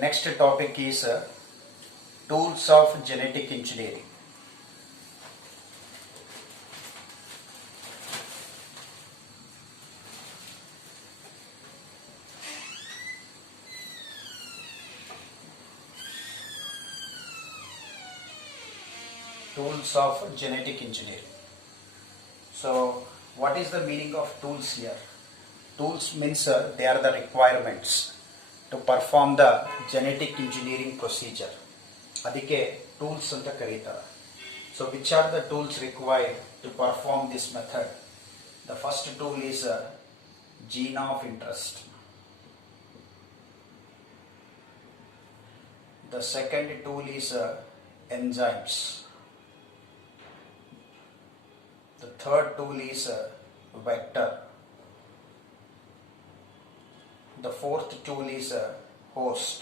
next topic is tools of genetic engineering. Tools of genetic engineering. So, what is the meaning of tools here? Tools means they are the requirements to perform the genetic engineering procedure. ಅದಕ್ಕೆ tools ಅಂತ ಕರೀತಾರೆ. So which are the tools required to perform this method? The first tool is gene of interest. The second tool is enzymes. The third tool is vector. The fourth tool is host.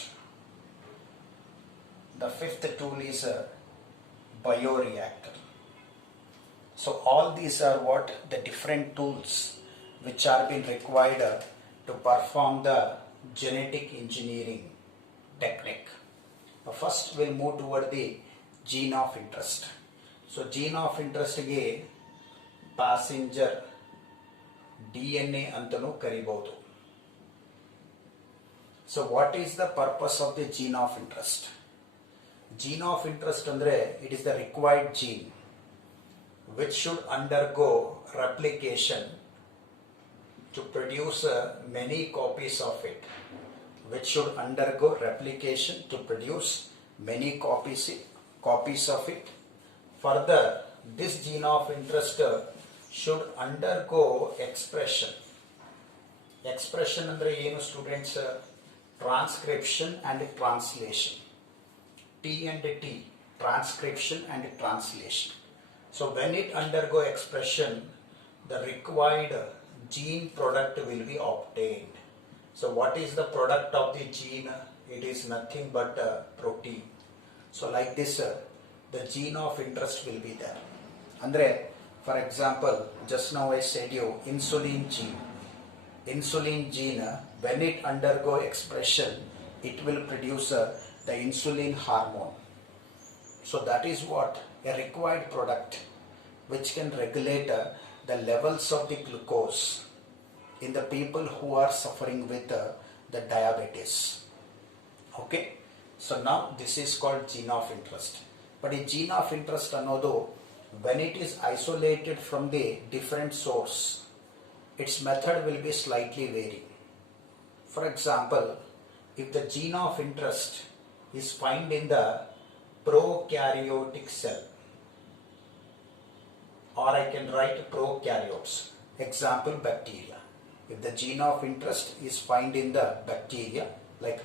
The fifth tool is bioreactor. So all these are what the different tools which are being required to perform the genetic engineering technique. First we'll move toward the gene of interest. So gene of interest ಗೆ passenger DNA ಅಂತಲೂ ಕರಿಬಹುದು. So what is the purpose of the gene of interest? Gene of interest andre it is the required gene which should undergo replication to produce many copies of it. Which should undergo replication to produce many copies of it. Further, this gene of interest should undergo expression. Expression andre ಏನು students? Transcription and translation. T and T, transcription and translation. So when it undergo expression, the required gene product will be obtained. So what is the product of the gene? It is nothing but protein. So like this, the gene of interest will be there. Andre, for example, just now I said you insulin gene. Insulin gene, when it undergo expression, it will produce the insulin hormone. So that is what a required product which can regulate the levels of the glucose in the people who are suffering with the diabetes. Okay, so now this is called gene of interest. But a gene of interest anodu, when it is isolated from the different source, its method will be slightly varying. For example, if the gene of interest is found in the prokaryotic cell, or I can write prokaryotes, example bacteria. If the gene of interest is found in the bacteria, like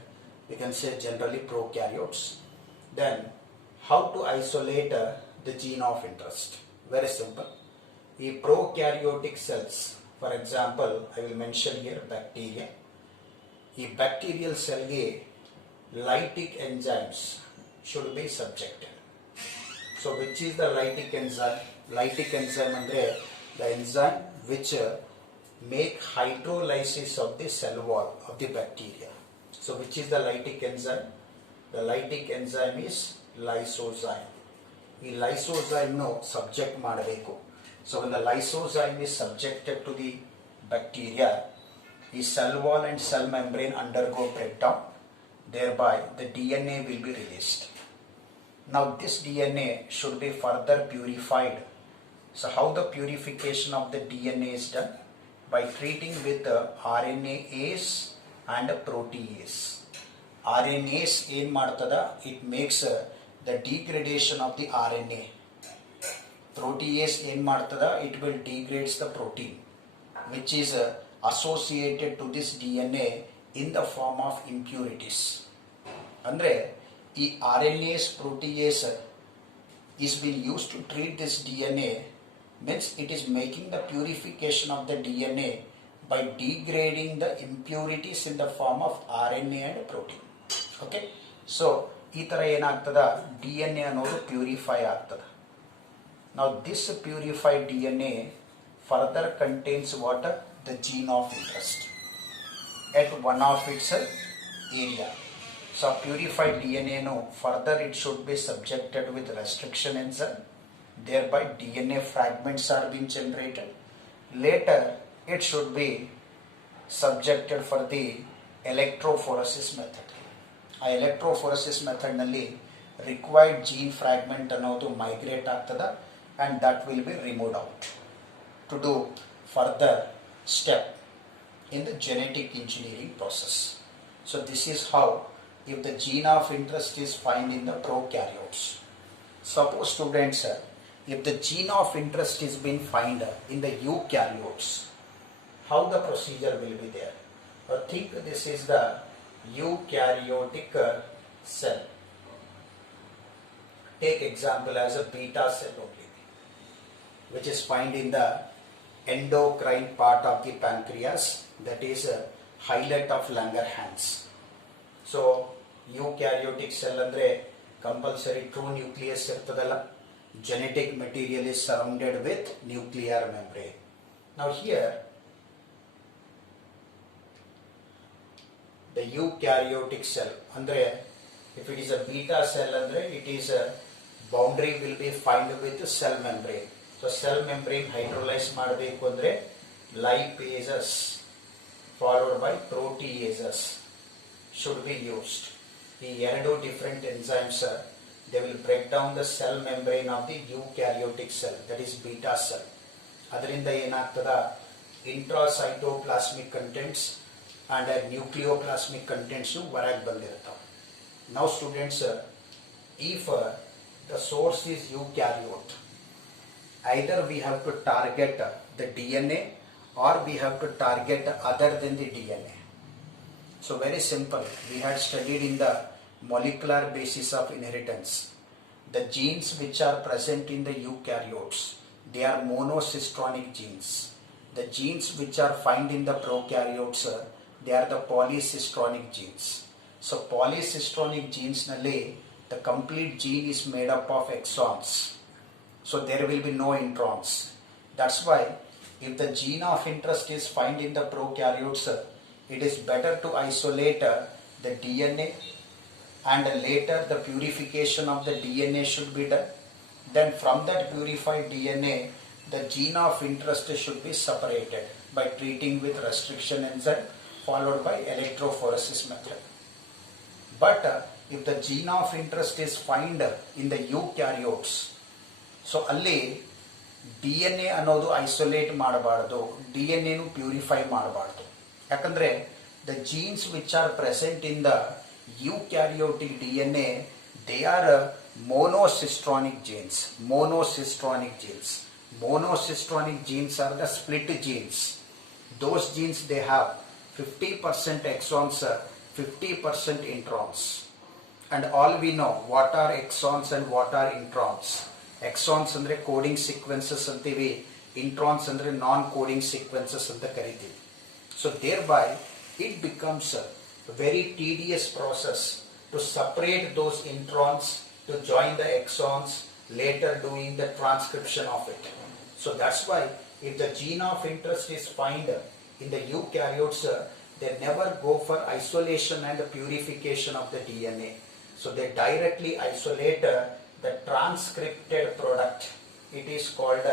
we can say generally prokaryotes, then how to isolate the gene of interest? Very simple. The prokaryotic cells, for example, I will mention here bacteria. The bacterial cell ಗೆ lytic enzymes should be subjected. So which is the lytic enzyme? Lytic enzyme andre the enzyme which make hydrolysis of the cell wall of the bacteria. So which is the lytic enzyme? The lytic enzyme is lysozyme. ಈ lysozyme no subject ಮಾಡಬೇಕು. So when the lysozyme is subjected to the bacteria, the cell wall and cell membrane undergo breakdown, thereby the DNA will be released. Now this DNA should be further purified. So how the purification of the DNA is done? By treating with RNase and protease. RNase ಏನು ಮಾಡ್ತದ? It makes the degradation of the RNA. Protease ಏನು ಮಾಡ್ತದ? It will degrades the protein which is associated to this DNA in the form of impurities. ಅಂದ್ರೆ ಈ RNase protease is being used to treat this DNA, means it is making the purification of the DNA by degrading the impurities in the form of RNA and protein. Okay, so ಈ ತರ ಏನಾಗ್ತದ? DNA ಅನ್ನೋದು purify ಆಗ್ತದ. Now this purified DNA further contains what? The gene of interest at one of its area. So purified DNA no further it should be subjected with restriction enzyme, thereby DNA fragments are being generated. Later it should be subjected for the electrophoresis method. A electrophoresis method nalli required gene fragment ಅನ್ನೋದು migrate ಆಗ್ತದ and that will be removed out to do further step in the genetic engineering process. So this is how if the gene of interest is found in the prokaryotes. Suppose students, if the gene of interest is being found in the eukaryotes, how the procedure will be there? Or think this is the eukaryotic cell. Take example as a beta cell only, which is found in the endocrine part of the pancreas, that is a highlight of Langerhans. So eukaryotic cell andre compulsory true nucleus irtadalla, genetic material is surrounded with nuclear membrane. Now here the eukaryotic cell andre, if it is a beta cell andre, it is a boundary will be found with the cell membrane. So cell membrane hydrolyze ಮಾಡಬೇಕು ಅಂದ್ರೆ lipases followed by proteases should be used. The ಎರಡು different enzymes they will break down the cell membrane of the eukaryotic cell, that is beta cell. ಅದರಿಂದ ಏನಾಗ್ತದ intracytoplasmic contents and nucleoplasmic contents ಹೊರಗೆ ಬಂದಿರ್ತಾವೆ. Now students, if the source is eukaryote, either we have to target the DNA or we have to target other than the DNA. So very simple, we had studied in the molecular basis of inheritance. The genes which are present in the eukaryotes, they are monocistronic genes. The genes which are found in the prokaryotes, they are the polycistronic genes. So polycistronic genes nalli the complete gene is made up of exons. So there will be no introns. That's why if the gene of interest is found in the prokaryotes, it is better to isolate the DNA and later the purification of the DNA should be done. Then from that purified DNA, the gene of interest should be separated by treating with restriction enzyme followed by electrophoresis method. But if the gene of interest is found in the eukaryotes, so ಅಲ್ಲಿ DNA ಅನ್ನೋದು isolate ಮಾಡಬಾರ್ದು, DNA ನು purify ಮಾಡಬಾರ್ದು. ಯಾಕಂದ್ರೆ the genes which are present in the eukaryotic DNA, they are monocistronic genes. Monocistronic genes. Monocistronic genes are the split genes. Those genes they have 50% exons, 50% introns. And all we know what are exons and what are introns. Exons andre coding sequences antivi, introns andre non coding sequences anta kariತೀವಿ. So thereby it becomes a very tedious process to separate those introns to join the exons, later doing the transcription of it. So that's why if the gene of interest is found in the eukaryotes, they never go for isolation and purification of the DNA. So they directly isolate the transcripted product. It is called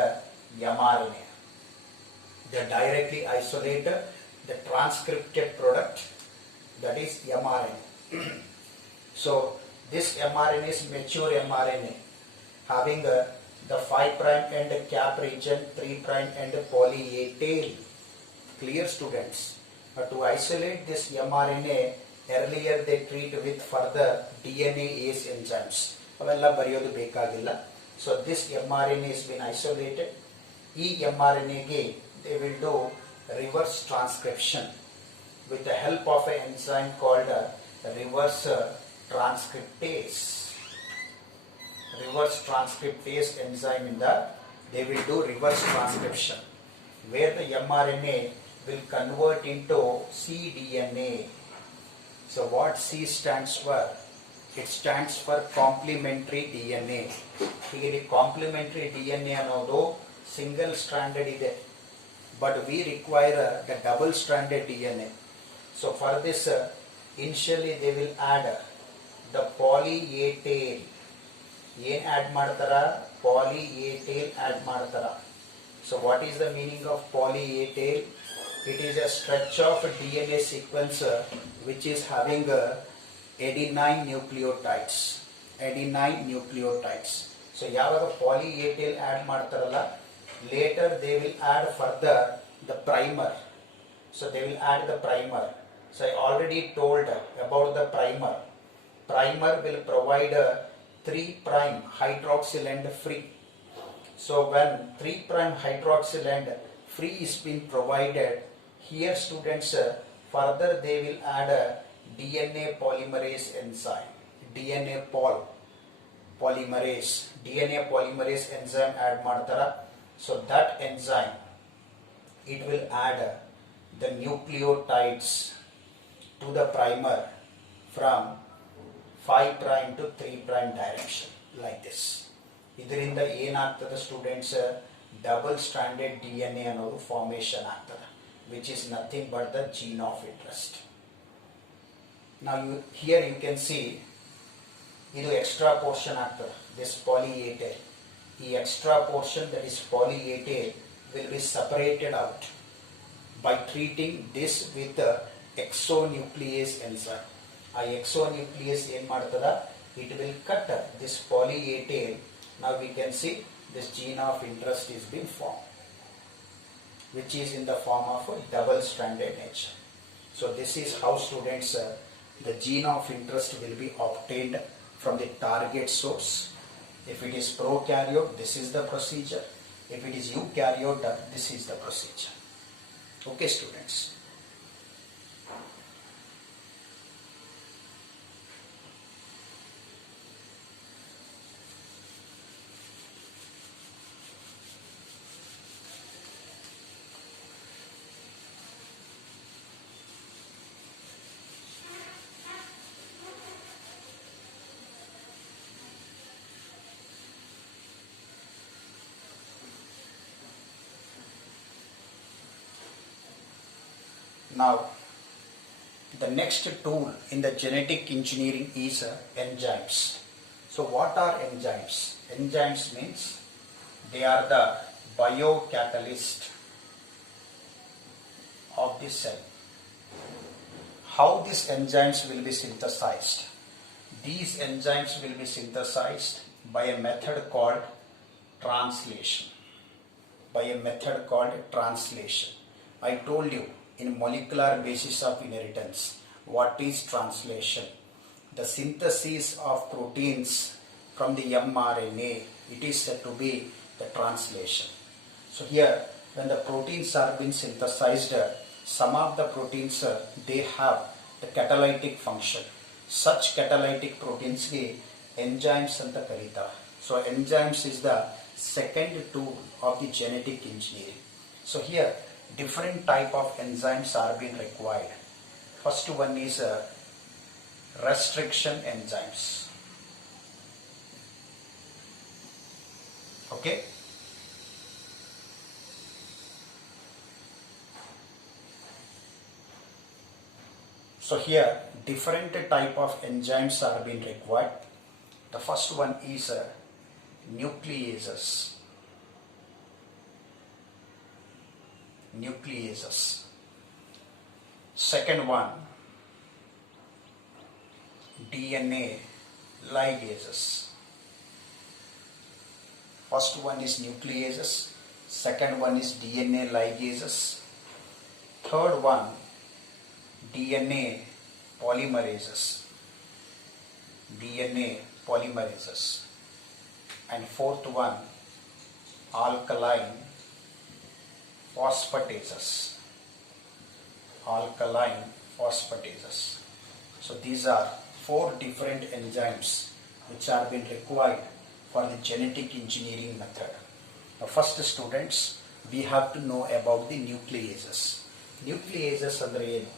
mRNA. They directly isolate the transcripted product, that is mRNA. So this mRNA is mature mRNA having the 5' end cap region, 3' end poly A tail. Clear students? To isolate this mRNA, earlier they treat with further DNA-ase enzymes. ಅವೆಲ್ಲ ಬರೆಯೋದು ಬೇಕಾಗಿಲ್ಲ. So this mRNA has been isolated. ಈ mRNA ಗೆ they will do reverse transcription with the help of an enzyme called reverse transcriptase. Reverse transcriptase enzyme in the they will do reverse transcription where the mRNA will convert into cDNA. So what C stands for? It stands for complementary DNA. Here complementary DNA ಅನ್ನೋದು single stranded ಇದೆ, but we require the double stranded DNA. So for this initially they will add the poly A tail. ಏನ್ add ಮಾಡ್ತಾರ? poly A tail add ಮಾಡ್ತಾರ. So what is the meaning of poly A tail? It is a stretch of DNA sequence which is having adenine nucleotides. Adenine nucleotides. So ಯಾವಾಗ poly A tail add ಮಾಡ್ತಾರಲ್ಲ, later they will add further the primer. So they will add the primer. So I already told about the primer. Primer will provide 3' hydroxyl end free. So when 3' hydroxyl end free is being provided, here students further they will add a DNA polymerase enzyme. DNA polymerase enzyme add ಮಾಡ್ತಾರ. So that enzyme, it will add the nucleotides to the primer from 5' to 3' direction like this. ಇದರಿಂದ ಏನಾಗ್ತದೆ students? Double stranded DNA ಅನ್ನೋದು formation ಆಗ್ತದೆ, which is nothing but the gene of interest. Now here you can see ಇದು extra portion ಆಗ್ತದೆ, this poly A tail. ಈ extra portion, that is poly A tail, will be separated out by treating this with the exonuclease enzyme. ಆ exonuclease ಏನ್ ಮಾಡ್ತದ? It will cut this poly A tail. Now we can see this gene of interest is being formed, which is in the form of a double stranded nature. So this is how students the gene of interest will be obtained from the target source. If it is prokaryote, this is the procedure. If it is eukaryote, this is the procedure. Okay students. Now, the next tool in the genetic engineering is enzymes. So, what are enzymes? Enzymes means they are the biocatalyst of the cell. How these enzymes will be synthesized? These enzymes will be synthesized by a method called translation. I told you, in molecular basis of inheritance, what is translation? The synthesis of proteins from the mRNA, it is said to be the translation. So here, when the proteins are being synthesized, some of the proteins they have the catalytic function. Such catalytic proteins ge enzymes anta karitara. So enzymes is the second tool of the genetic engineering. So here different type of enzymes are being required. First one is restriction enzymes. Okay. So here different type of enzymes are being required. The first one is nucleases. Second one, DNA ligases. First one is nucleases, second one is DNA ligases, third one DNA polymerases, and fourth one alkaline phosphatases. So these are 4 different enzymes which are being required for the genetic engineering method. Now first students, we have to know about the nucleases. Nucleases andre ಏನು?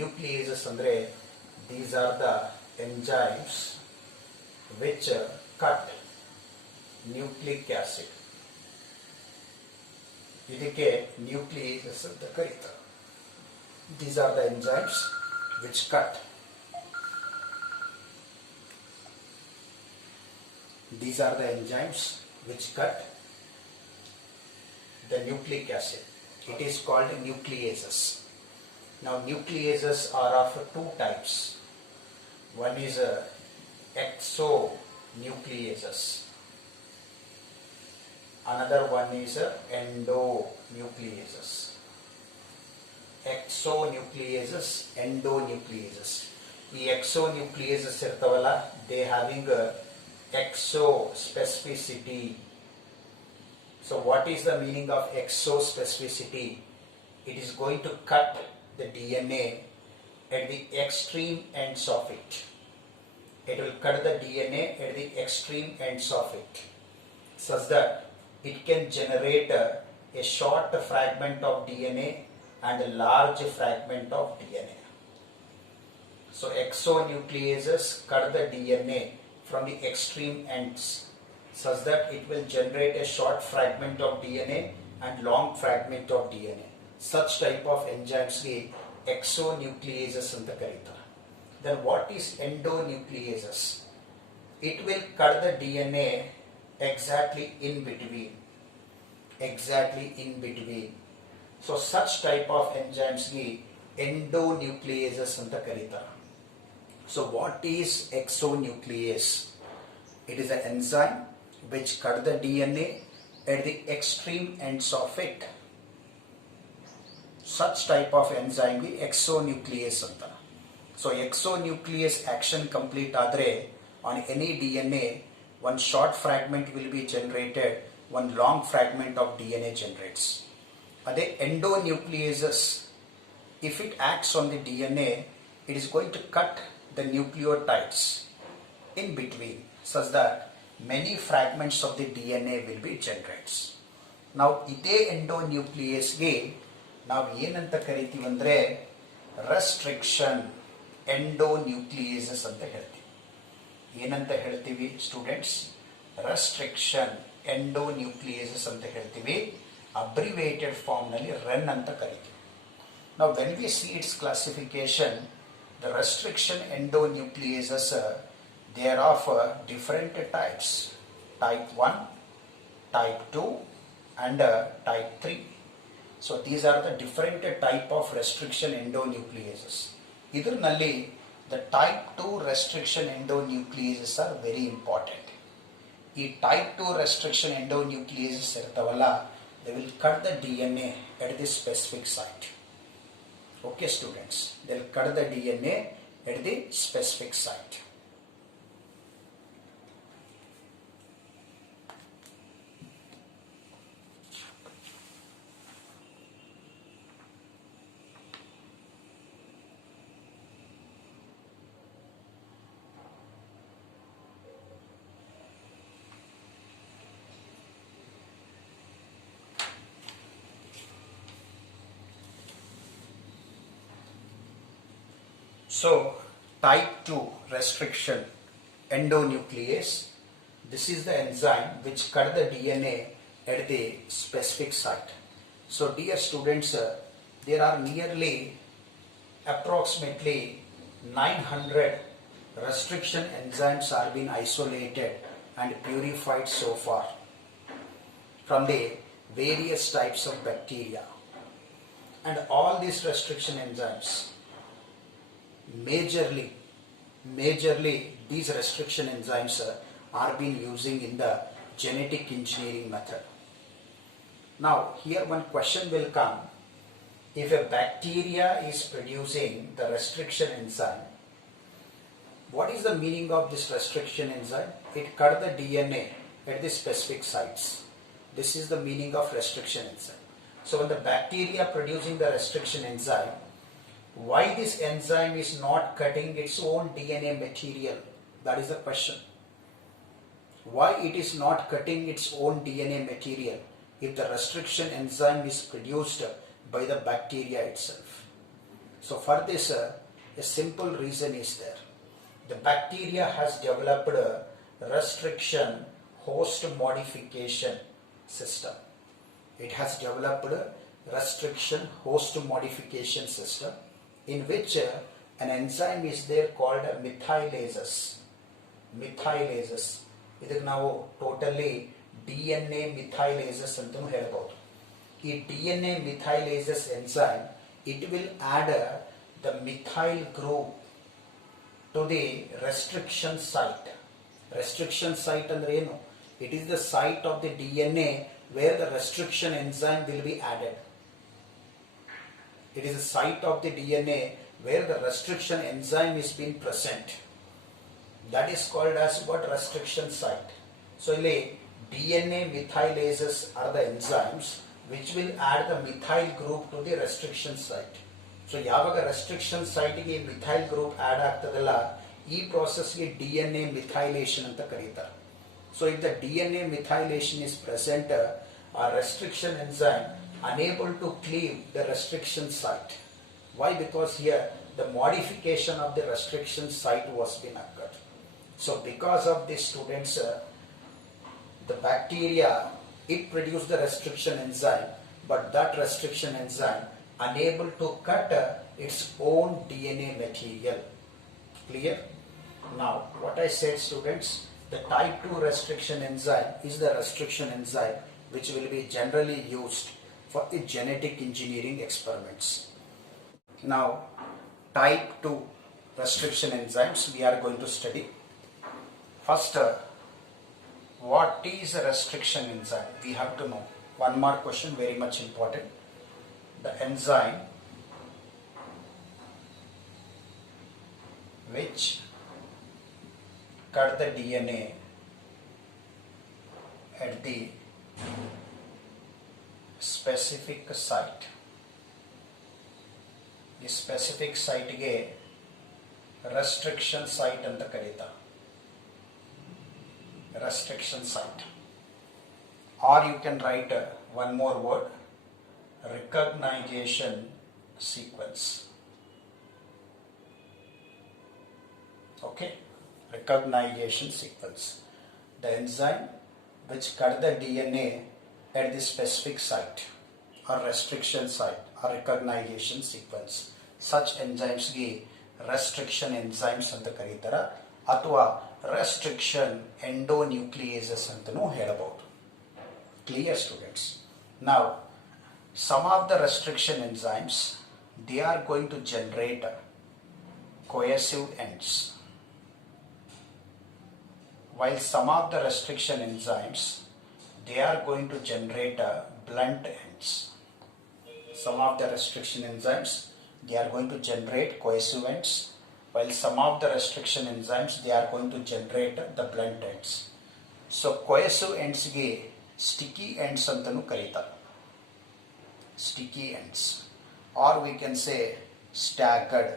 Nucleases andre, these are the enzymes which cut nucleic acid. ಇದಕ್ಕೆ nucleases ಅಂತ ಕರೀತಾರೆ. These are the enzymes which cut These are the enzymes which cut the nucleic acid. It is called nucleases. Now nucleases are of two types. One is exonucleases. Another one is endonucleases. Exonucleases, endonucleases. ಈ exonucleases ಇರ್ತಾವಲ್ಲ, they having a exo specificity. So what is the meaning of exo specificity? It is going to cut the DNA at the extreme ends of it. It will cut the DNA at the extreme ends of it, such that it can generate a short fragment of DNA and a large fragment of DNA. So exonucleases cut the DNA from the extreme ends such that it will generate a short fragment of DNA and long fragment of DNA. Such type of enzymes ಗೆ exonucleases ಅಂತ ಕರೀತಾರೆ. Then what is endonucleases? It will cut the DNA exactly in between. So such type of enzymes ಗೆ endonucleases ಅಂತ ಕರೀತಾರೆ. So what is exonuclease? It is an enzyme which cut the DNA at the extreme ends of it. Such type of enzyme ಗೆ exonuclease ಅಂತ. So exonuclease action complete ಆದರೆ on any DNA one short fragment will be generated, one long fragment of DNA generates. ಅದೇ endonucleases, if it acts on the DNA, it is going to cut the nucleotides in between such that many fragments of the DNA will be generated. Now ಇದೇ endonuclease ಗೆ ನಾವು ಏನಂತ ಕರಿತೀವಿ ಅಂದ್ರೆ restriction endonucleases ಅಂತ ಹೇಳ್ತೀವಿ. ಏನಂತ ಹೇಳ್ತೀವಿ ಸ್ಟೂಡೆಂಟ್ಸ್? restriction endonucleases ಅಂತ ಹೇಳ್ತೀವಿ. ಅಬ್ರಿವೇಟೆಡ್ ಫಾರ್ಮ್ ನಲ್ಲಿ REN ಅಂತ ಕರಿತೀವಿ. Now when we see its classification, the restriction endonucleases, they are of different types. Type 1, type 2 and type 3. So these are the different type of restriction endonucleases. ಇದರಲ್ಲಿ the type 2 restriction endonucleases are very important. ಈ type 2 restriction endonucleases ಇರ್ತಾವಲ್ಲ, they will cut the DNA at this specific site. Okay students, they will cut the DNA at the specific site. So type 2 restriction endonuclease, this is the enzyme which cut the DNA at the specific site. So dear students, there are nearly approximately 900 restriction enzymes are being isolated and purified so far from the various types of bacteria. And all these restriction enzymes, majorly these restriction enzymes are being using in the genetic engineering method. Now here one question will come: if a bacteria is producing the restriction enzyme, what is the meaning of this restriction enzyme? It cut the DNA at the specific sites. This is the meaning of restriction enzyme. So when the bacteria producing the restriction enzyme, why this enzyme is not cutting its own DNA material? That is the question. Why it is not cutting its own DNA material if the restriction enzyme is produced by the bacteria itself? So for this, a simple reason is there. The bacteria has developed a restriction host modification system. It has developed a restriction host modification system in which an enzyme is there called methylases. Methylases. ಇದಕ್ಕೆ ನಾವು totally DNA ಮಿಥೈಲೇಸಸ್ ಅಂತಲೂ ಹೇಳ್ಬೋದು. ಈ DNA methylases enzyme it will add the methyl group to the restriction site. Restriction site ಅಂದ್ರೆ ಏನು? It is the site of the DNA where the restriction enzyme will be added. It is the site of the DNA where the restriction enzyme is being present. That is called as what? Restriction site. So ಇಲ್ಲಿ DNA methylases are the enzymes which will add the methyl group to the restriction site. So ಯಾವಾಗ restriction site ಗೆ methyl group add ಆಗ್ತದಲ್ಲ, ಈ process ಗೆ DNA methylation ಅಂತ ಕರೀತಾರೆ. So if the DNA methylation is present, a restriction enzyme unable to cleave the restriction site. Why? Because here the modification of the restriction site was been occurred. So because of this, students, the bacteria it produce the restriction enzyme, but that restriction enzyme unable to cut its own DNA material. Clear? Now what I said, students, the type 2 restriction enzyme is the restriction enzyme which will be generally used for the genetic engineering experiments. Now type 2 restriction enzymes we are going to study. First, what is a restriction enzyme? We have to know. One more question, very much important. The enzyme which cut the DNA at the specific site. The specific site ಗೆ restriction site ಅಂತ ಕರೀತಾರೆ. Restriction site. Or you can write one more word, recognition sequence. Okay, recognition sequence. The enzyme which cut the DNA at the specific site or restriction site or recognition sequence. Such enzymes ಗೆ restriction enzymes ಅಂತ ಕರೀತಾರೆ ಅಥವಾ restriction endonucleases ಅಂತನೂ ಹೇಳಬಹುದು. Clear, students? Now some of the restriction enzymes they are going to generate cohesive ends, while some of the restriction enzymes they are going to generate blunt ends. Some of the restriction enzymes they are going to generate cohesive ends, while some of the restriction enzymes they are going to generate the blunt ends. So cohesive ends ಗೆ sticky ends ಅಂತನೂ ಕರೀತಾರೆ. Sticky ends, or we can say staggered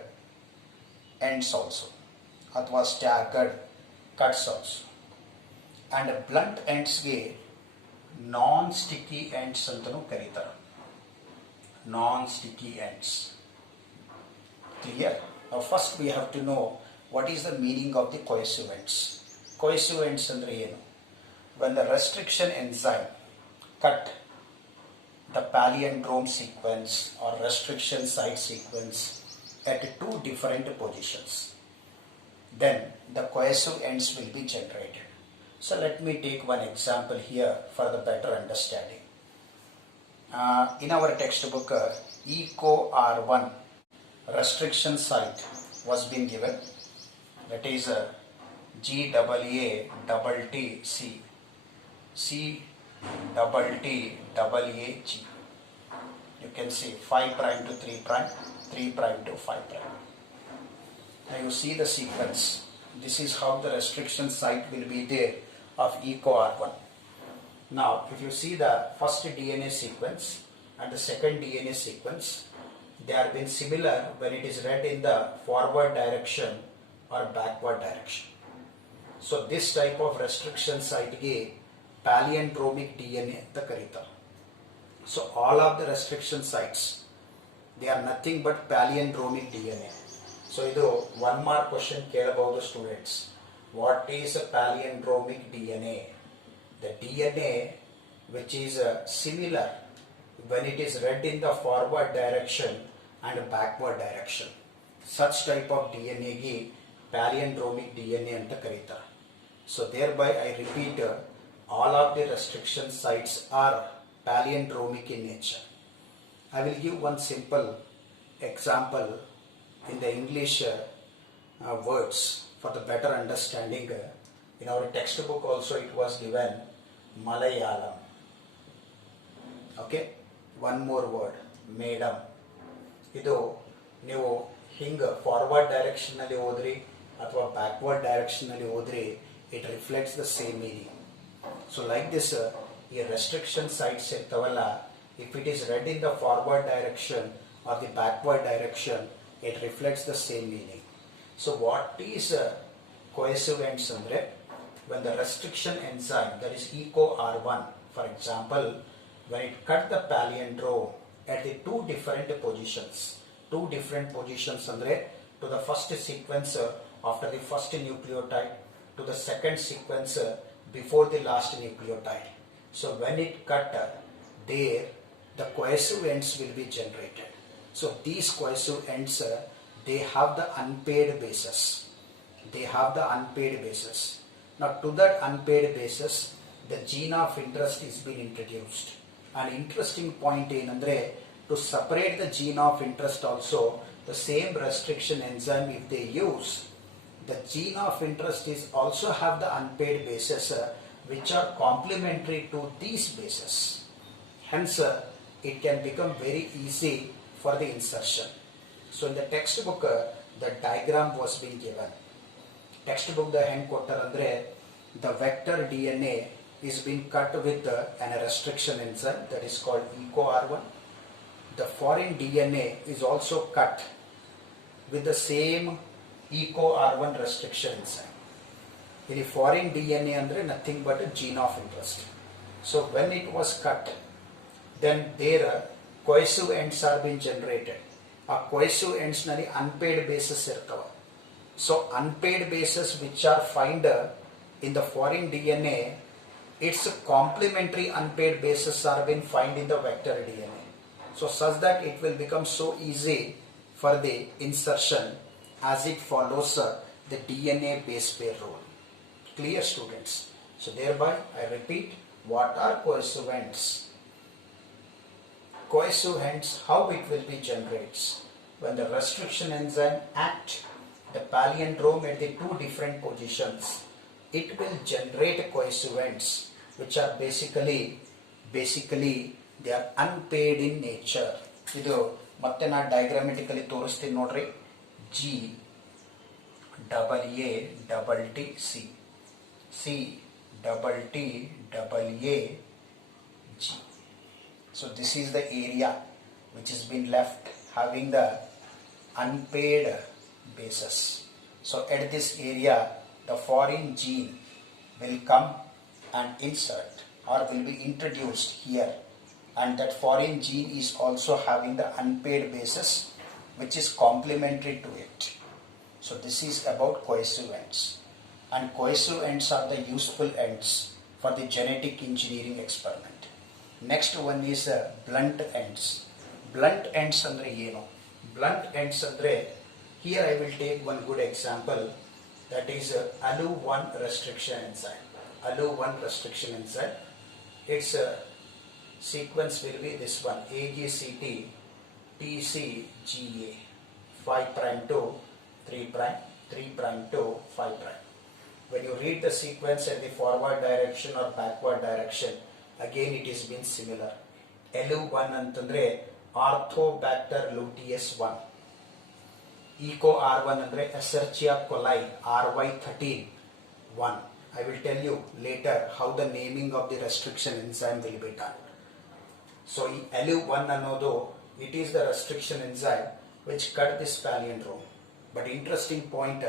ends also, ಅಥವಾ staggered cuts also. And blunt ends ಗೆ non-sticky ends ಅಂತನೂ ಕರೀತಾರೆ. Non-sticky ends. Clear? Now first we have to know what is the meaning of the cohesive ends. Cohesive ends ಅಂದ್ರೆ ಏನು? When the restriction enzyme cut the palindrome sequence or restriction site sequence at two different positions, then the cohesive ends will be generated. So let me take one example here for the better understanding. In our textbook, EcoR1 restriction site was being given. That is GAATTC CTTAAG. You can see 5' to 3', 3' to 5'. Now you see the sequence. This is how the restriction site will be there of EcoR1. Now if you see the first DNA sequence and the second DNA sequence, they are been similar when it is read in the forward direction or backward direction. So this type of restriction site ಗೆ palindromic DNA ಅಂತ ಕರೀತಾರೆ. So all of the restriction sites they are nothing but palindromic DNA. So ಇದು one more question ಕೇಳಬಹುದು students. What is a palindromic DNA? The DNA which is similar when it is read in the forward direction and backward direction. Such type of DNA ಗೆ palindromic DNA ಅಂತ ಕರೀತಾರೆ. So thereby I repeat, all of the restriction sites are palindromic in nature. I will give one simple example in the English words for the better understanding. In our textbook also it was given Malayalam. Okay, one more word, madam. ಇದು ನೀವು ಹಿಂಗೆ forward ಡೈರೆಕ್ಷನ್ನಲ್ಲಿ ಹೋದ್ರಿ ಅಥವಾ backward ಡೈರೆಕ್ಷನ್ನಲ್ಲಿ ಹೋದ್ರಿ, it reflects the same meaning. So like this, ಈ restriction sites ಇರ್ತಾವಲ್ಲ, if it is read in the forward direction or the backward direction, it reflects the same meaning. So what is cohesive ends andre, when the restriction enzyme, that is EcoR1, for example, when it cut the palindrome at the two different positions andre, to the first sequence after the first nucleotide, to the second sequence before the last nucleotide. So when it cut there, the cohesive ends will be generated. So these cohesive ends, they have the unpaired bases. Now to that unpaired basis, the gene of interest is being introduced. An interesting point enandre, to separate the gene of interest also, the same restriction enzyme if they use, the gene of interest is also have the unpaired bases which are complementary to these bases. Hence it can become very easy for the insertion. So in the textbook, the diagram was being given. Textbook the hen kotter andre, the vector DNA is being cut with an restriction enzyme that is called EcoR1. The foreign DNA is also cut with the same EcoR1 restriction enzyme. In the foreign DNA andre nothing but a gene of interest. So when it was cut, then there cohesive ends are being generated. A cohesive ends nali unpaired bases irtava. So unpaired bases which are found in the foreign DNA, its complementary unpaired bases are being found in the vector DNA. So such that it will become so easy for the insertion as it follows the DNA base pair rule. Clear, students? So thereby I repeat, what are cohesive ends? Cohesive ends, how it will be generates? When the restriction enzyme act the palindrome at the two different positions, it will generate cohesive ends which are basically they are unpaired in nature. ಇದು ಮತ್ತೆ ನಾ diagrammatically ತೋರಿಸ್ತೀನಿ ನೋಡ್ರಿ. GAATC, CAAG. So this is the area which has been left having the unpaired bases. So at this area, the foreign gene will come and insert or will be introduced here, and that foreign gene is also having the unpaired bases which is complementary to it. So this is about cohesive ends, and cohesive ends are the useful ends for the genetic engineering experiment. Next one is blunt ends. Blunt ends andre ಏನು? Blunt ends andre, here I will take one good example, that is ALU1 restriction enzyme. ALU1 restriction enzyme, its sequence will be this one, AGCT TCGA 5' to 3', 3' to 5'. When you read the sequence in the forward direction or backward direction, again it is been similar. ALU1 ಅಂತಂದ್ರೆ Arthobacter luteus 1. EcoR1 andre Escherichia coli RY13 1. I will tell you later how the naming of the restriction enzyme will be done. So ALU1 ಅನ್ನೋದು, it is the restriction enzyme which cut this palindrome. But interesting point,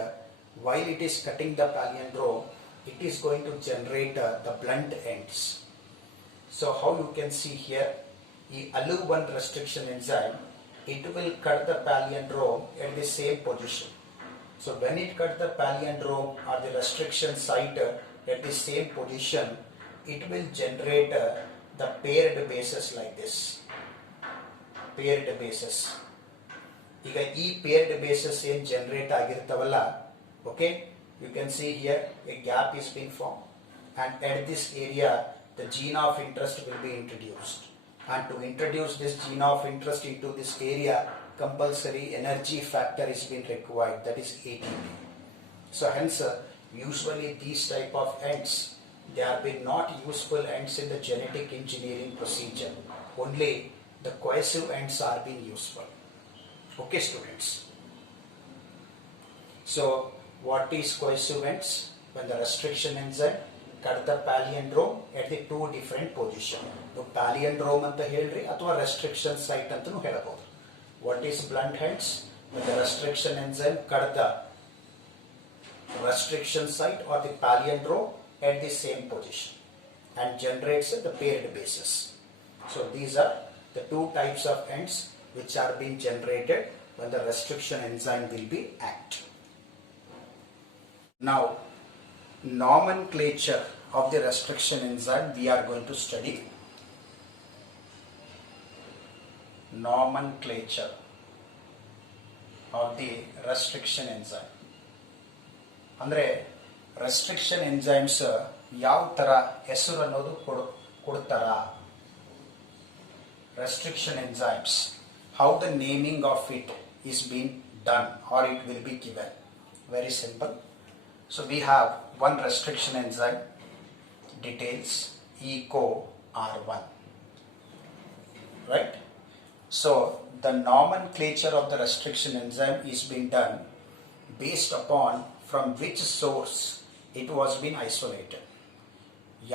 while it is cutting the palindrome, it is going to generate the blunt ends. So how you can see here, the ALU1 restriction enzyme, it will cut the palindrome at the same position. So when it cut the palindrome or the restriction site at the same position, it will generate the paired bases like this. Paired bases. ಈಗ ಈ paired bases ಏನು generate ಆಗಿರ್ತಾವಲ್ಲ, okay, you can see here a gap is being formed, and at this area the gene of interest will be introduced. And to introduce this gene of interest into this area, compulsory energy factor is being required, that is ATP. So hence usually these type of ends, they have been not useful ends in the genetic engineering procedure. Only the cohesive ends are being useful. Okay students. So what is cohesive ends? When the restriction enzyme cut the palindrome at the two different position. So palindrome anta helri athwa restriction site antanu helabodu. What is blunt ends? When the restriction enzyme cut the restriction site or the palindrome at the same position and generates the paired bases. So these are the two types of ends which are being generated when the restriction enzyme will be active. Now, nomenclature of the restriction enzyme we are going to study. Nomenclature of the restriction enzyme. ಅಂದರೆ restriction enzymes ಯಾವ ಥರ ಹೆಸರು ಅನ್ನೋದು ಕೊಡ್ತಾರ. Restriction enzymes, how the naming of it is being done or it will be given. Very simple. So we have one restriction enzyme, details EcoR1, right? So the nomenclature of the restriction enzyme is being done based upon from which source it was been isolated.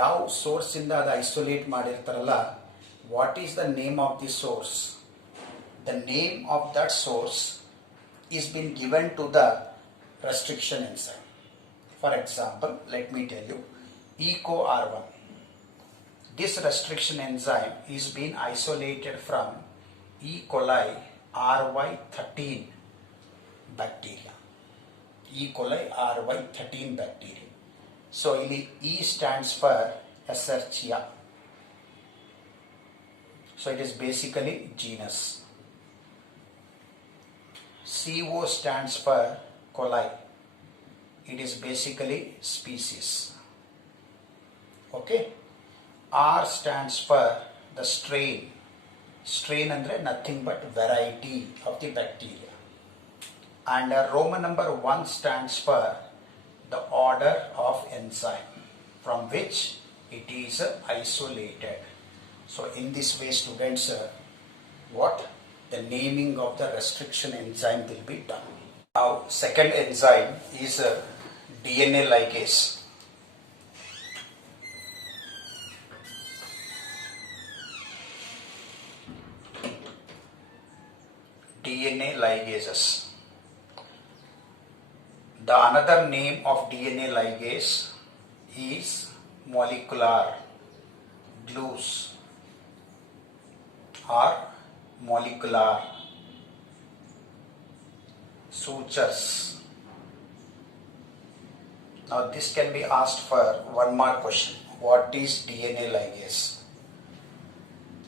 ಯಾವ source ಇಂದ ಅದು isolate ಮಾಡಿರ್ತಾರಲ್ಲ, what is the name of the source? The name of that source is been given to the restriction enzyme. For example, let me tell you, EcoR1. This restriction enzyme is being isolated from E. coli RY13 bacteria. E. coli RY13 bacteria. So E stands for Escherichia. So it is basically genus. CO stands for coli. It is basically species. Okay. R stands for the strain. Strain andre nothing but variety of the bacteria. And Roman number 1 stands for the order of enzyme from which it is isolated. So in this way students, what the naming of the restriction enzyme will be done. Now second enzyme is DNA ligase. DNA ligases. The another name of DNA ligase is molecular glues or molecular sutures. Now this can be asked for one more question. What is DNA ligase?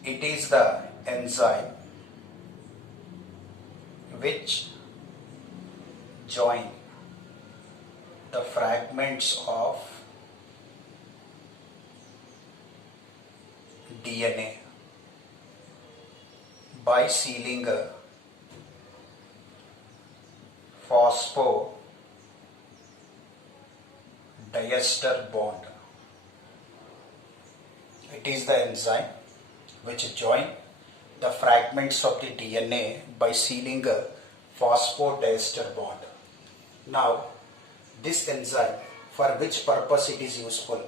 It is the enzyme which join the fragments of DNA by sealing a phosphodiester bond. It is the enzyme which join the fragments of the DNA by sealing a phosphodiester bond. Now, this enzyme, for which purpose it is useful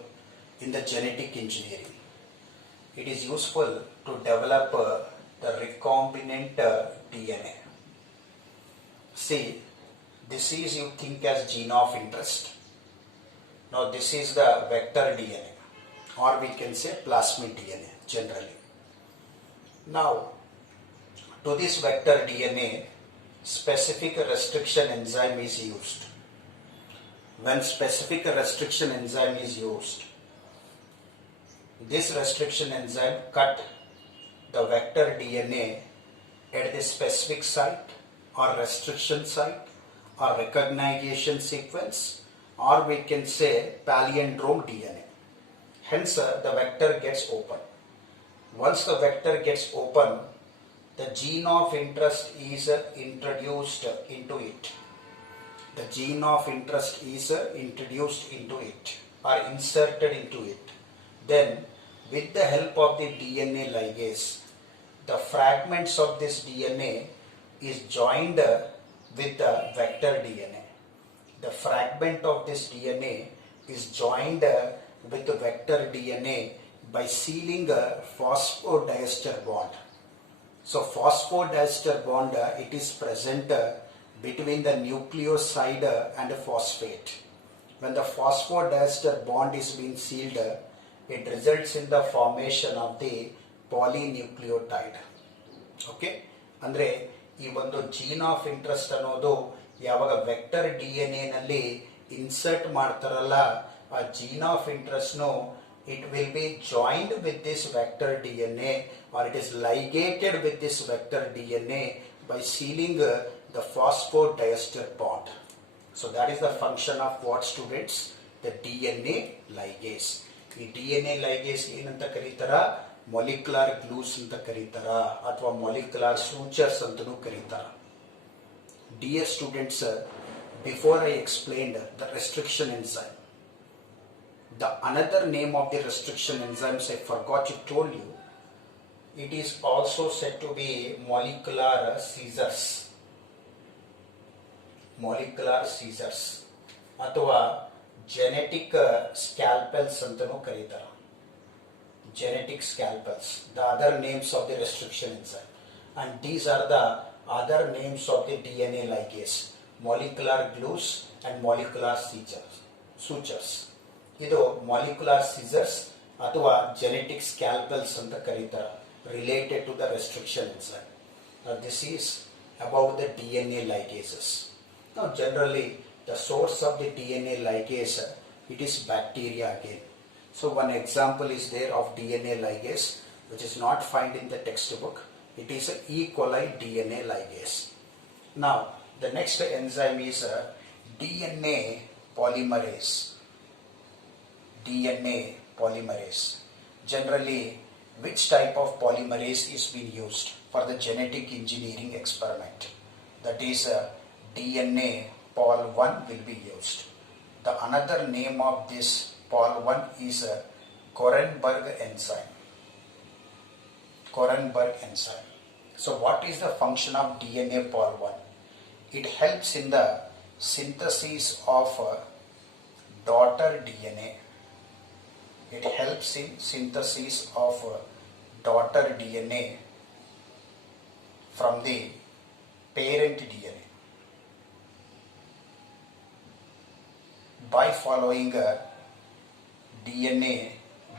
in the genetic engineering? It is useful to develop the recombinant DNA. See, this is you think as gene of interest. Now this is the vector DNA, or we can say plasmid DNA generally. Now to this vector DNA, specific restriction enzyme is used. When specific restriction enzyme is used, this restriction enzyme cut the vector DNA at the specific site or restriction site or recognition sequence or we can say palindrome DNA. Hence, the vector gets open. Once the vector gets open, the gene of interest is introduced into it. The gene of interest is introduced into it or inserted into it. Then, with the help of the DNA ligase, the fragments of this DNA is joined with the vector DNA. The fragment of this DNA is joined with the vector DNA by sealing a phosphodiester bond. So phosphodiester bond, it is present between the nucleoside and phosphate. When the phosphodiester bond is being sealed, it results in the formation of the polynucleotide. Okay? ಅಂದ್ರೆ ಈ ಒಂದು gene of interest ಅನ್ನೋದು ಯಾವಾಗ vector D N A ನಲ್ಲಿ insert ಮಾಡ್ತಾರಲ್ಲ, ಆ gene of ಇಂಟ್ರೆಸ್ಟ್ನು it will be joined with this vector DNA or it is ligated with this vector DNA by sealing the phosphodiester bond. So that is the function of what, students? The DNA ligase. ಈ DNA ligase ಏನಂತ ಕರೀತಾರ? molecular glues ಅಂತ ಕರೀತಾರ ಅಥವಾ molecular sutures ಅಂತಲೂ ಕರೀತಾರ. Dear students, before I explained the restriction enzyme, the another name of the restriction enzymes I forgot to told you, it is also said to be molecular scissors. Molecular scissors ಅಥವಾ genetic scalpels ಅಂತಲೂ ಕರೀತಾರ. Genetic scalpels, the other names of the restriction enzyme, and these are the other names of the DNA ligase, molecular glues and molecular sutures. ಇದು molecular scissors ಅಥವಾ genetic scalpels ಅಂತ ಕರೀತಾರೆ, related to the restriction enzyme. Now this is about the DNA ligases. Now generally the source of the DNA ligase, it is bacteria again. So one example is there of DNA ligase which is not found in the textbook. It is a E. coli DNA ligase. Now the next enzyme is DNA polymerase. DNA polymerase. Generally, which type of polymerase is being used for the genetic engineering experiment? That is DNA Pol1 will be used. The another name of this Pol1 is Korenberg enzyme. Korenberg enzyme. So what is the function of DNA Pol1? It helps in the synthesis of daughter DNA. It helps in synthesis of daughter DNA from the parent DNA by following a DNA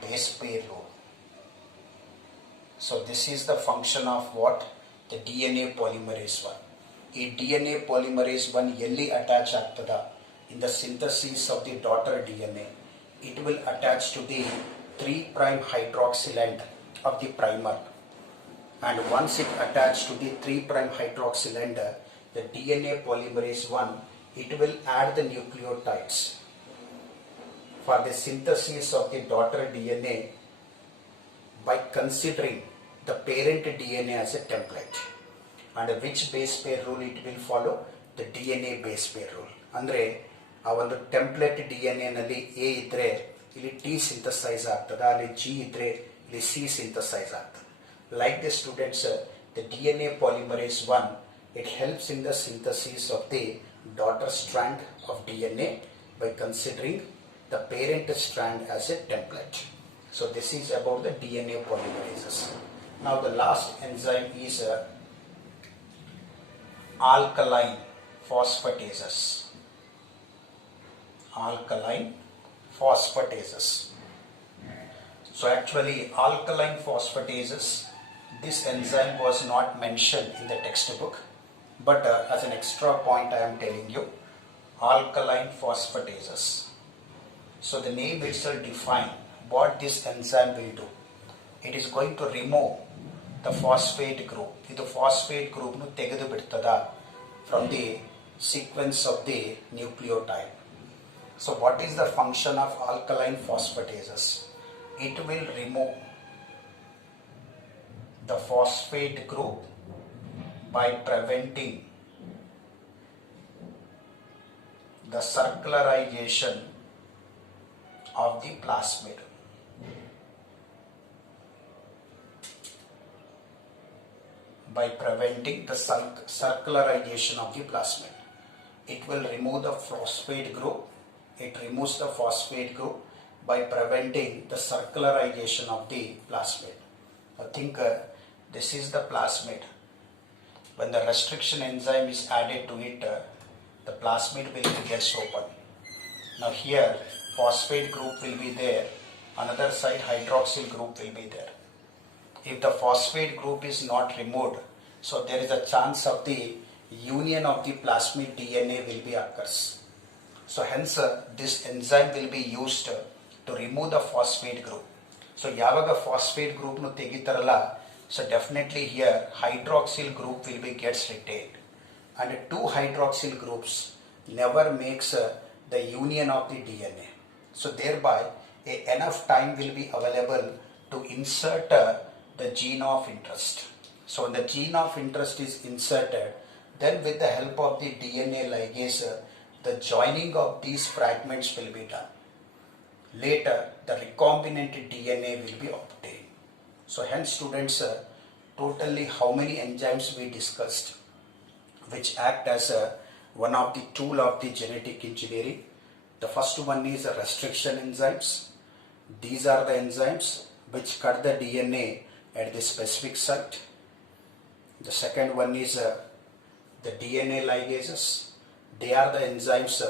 base pair rule. So this is the function of what? The DNA polymerase 1. ಈ DNA polymerase 1 ಎಲ್ಲಿ attach ಆಗ್ತದ? In the synthesis of the daughter DNA, it will attach to the 3' hydroxyl end of the primer, and once it attached to the 3' hydroxyl end, the DNA polymerase 1, it will add the nucleotides for the synthesis of the daughter DNA by considering the parent DNA as a template. And which base pair rule it will follow? The DNA base pair rule. Andre ಆ ಒಂದು template D N ಎನಲ್ಲಿ A ಇದ್ರೆ ಇಲ್ಲಿ T synthesise ಆಗ್ತದೆ, ಅಲ್ಲಿ G ಇದ್ರೆ ಇಲ್ಲಿ C synthesise ಆಗ್ತದೆ. Like the students, the D N A polymerase 1, it helps in the synthesis of the daughter strand of DNA by considering the parent strand as a template. So this is about the DNA polymerases. Now the last enzyme is alkaline phosphatases. Alkaline phosphatases. So actually alkaline phosphatases, this enzyme was not mentioned in the textbook, but as an extra point I am telling you, alkaline phosphatases. So the name itself defines what this enzyme will do. It is going to remove the phosphate group. This phosphate group nu ತೆಗೆದು ಬಿಡ್ತದ from the sequence of the nucleotide. So what is the function of alkaline phosphatases? It will remove the phosphate group by preventing the circularization of the plasmid. By preventing the circularization of the plasmid. It will remove the phosphate group. It removes the phosphate group by preventing the circularization of the plasmid. I think this is the plasmid. When the restriction enzyme is added to it, the plasmid will gets open. Now here phosphate group will be there, another side hydroxyl group will be there. If the phosphate group is not removed, so there is a chance of the union of the plasmid DNA will be occurs. So hence this enzyme will be used to remove the phosphate group. So yavaga phosphate group nu tegitarala, so definitely here hydroxyl group will be gets retained, and two hydroxyl groups never makes the union of the DNA. So thereby enough time will be available to insert the gene of interest. So when the gene of interest is inserted, then with the help of the DNA ligase, the joining of these fragments will be done. Later, the recombinant DNA will be obtained. So hence students, totally how many enzymes we discussed, which act as one of the tool of the genetic engineering. The first one is restriction enzymes. These are the enzymes which cut the DNA at the specific site. The second one is the DNA ligases. They are the enzymes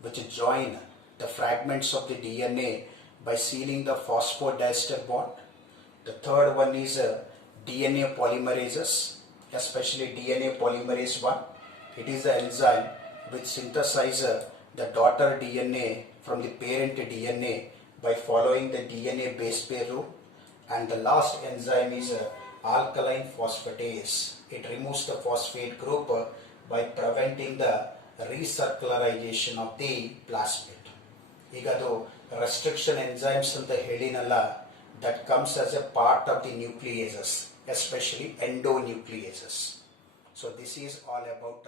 which join the fragments of the DNA by sealing the phosphodiester bond. The third one is DNA polymerases, especially DNA polymerase 1. It is the enzyme which synthesizes the daughter DNA from the parent DNA by following the DNA base pair rule. And the last enzyme is alkaline phosphatase. It removes the phosphate group by preventing the recircularization of the plasmid. Igadu restriction enzymes anta helinalla, that comes as a part of the nucleases, especially endonucleases. So this is all about